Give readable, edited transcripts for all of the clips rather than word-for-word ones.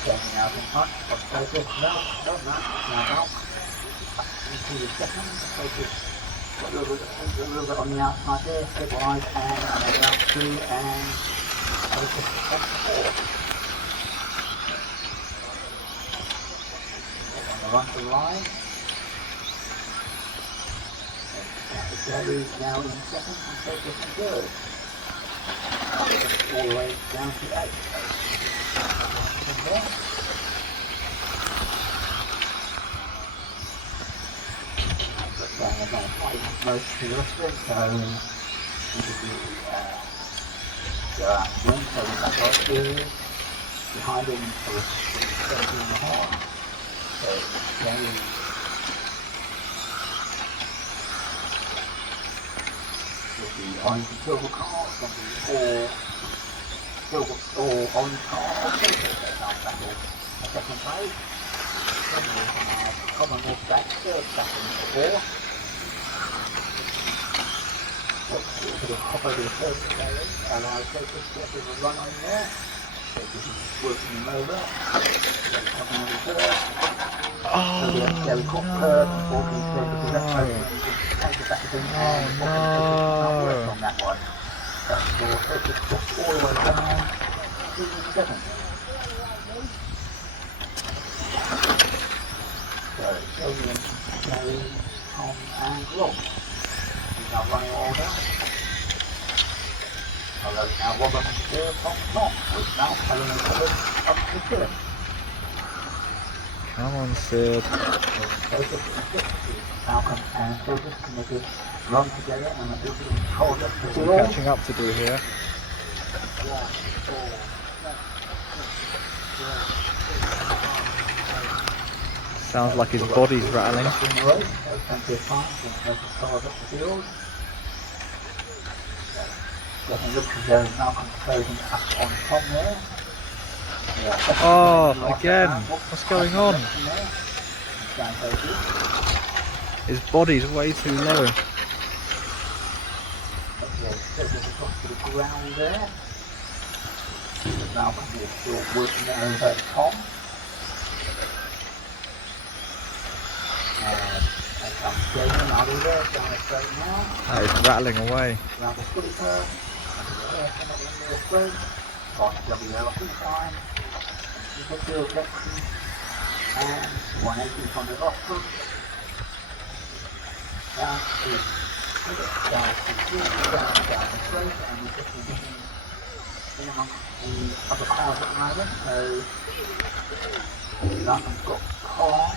Standing out in front, focus, no, now out. Into the second, focus. A little bit on the outside there, stabilise and then out through and focus on four. On the run to the line. Gary now in second and focus in third. All the way down to 8. Most to the restaurant, so we go out again, so we've got right here, behind him for 17.5, so Gary with the orange and silver car, it's going to be all silver or orange car, also that's our second place, then we have Commonwealth Baxter, second 4. Sort of hop over the first gallery, and I'll take this step of a run on there. So this is working him over. Coming over there. Oh, so we caught curve before we said the left over and we just take it back again and the not work on that one. So we'll take it just all the way down to the 7. So Adrian, Gary, Tom and Rob. Now running all down. Although now Robert here from top, with now telling us up to the third. Come on, Sid. Malcolm and Joseph can make it run together and a little bit of hold up. There's some catching up to do here. Sounds like his body's rattling. Plenty of time to make cars up the field. It looks as though Malcolm's closing up on Tom there. Oh, again. What's going on? His body's way too low. Okay, so there's across to the ground there. Malcolm is still working over Tom. They come Jason out of there, down the straight now. Oh, he's rattling away. Around the footy curve, under the air, come up the near straight. Got the WLP time. The field section. And 180 from the Rostrum. Down to down the straight, and we're just in amongst the other cars at the moment. So Malcolm's got car.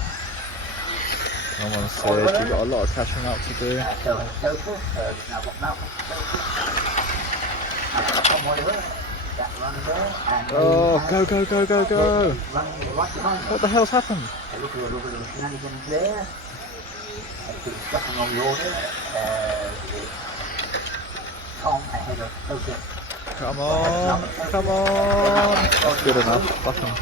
Come on, Sid, you've got a lot of catching up to do. So has Joseph, now got Malcolm Joseph. Tom Oliver, that run there. And oh, go, go, go, go, go! Running right behind him. What the hell's happened? So look at a little bit of the shenanigans there. A bit of second on the order. Tom ahead of Joseph. Come on, come on! That's good enough, fuck him.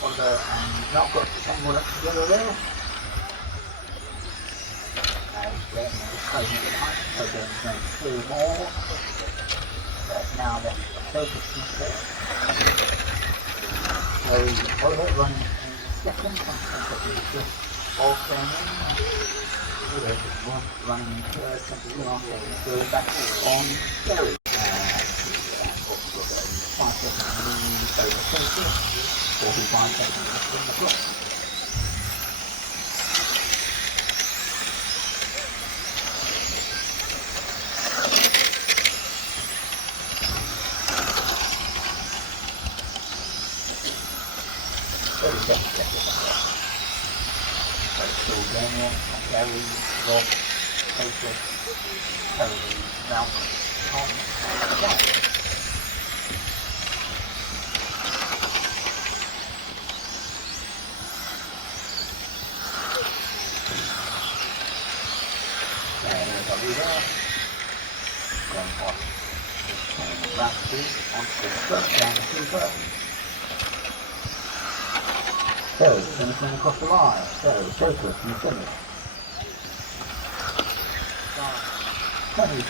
Oliver and not got the same one up together there. And then closing it behind, so there's 2 more. But now that's Joseph there. So Oliver running in second, all going in. Running in third, something wrong, third back on Gary. 5 seconds over Joseph. 45 seconds from the clock. So still Daniel, Gary, Rob, Joseph, Tony, Malcolm, Tom, and Jack. Round 2, onto the front, down the super. So, finishing across the line. So, Joseph, you finish. Tony,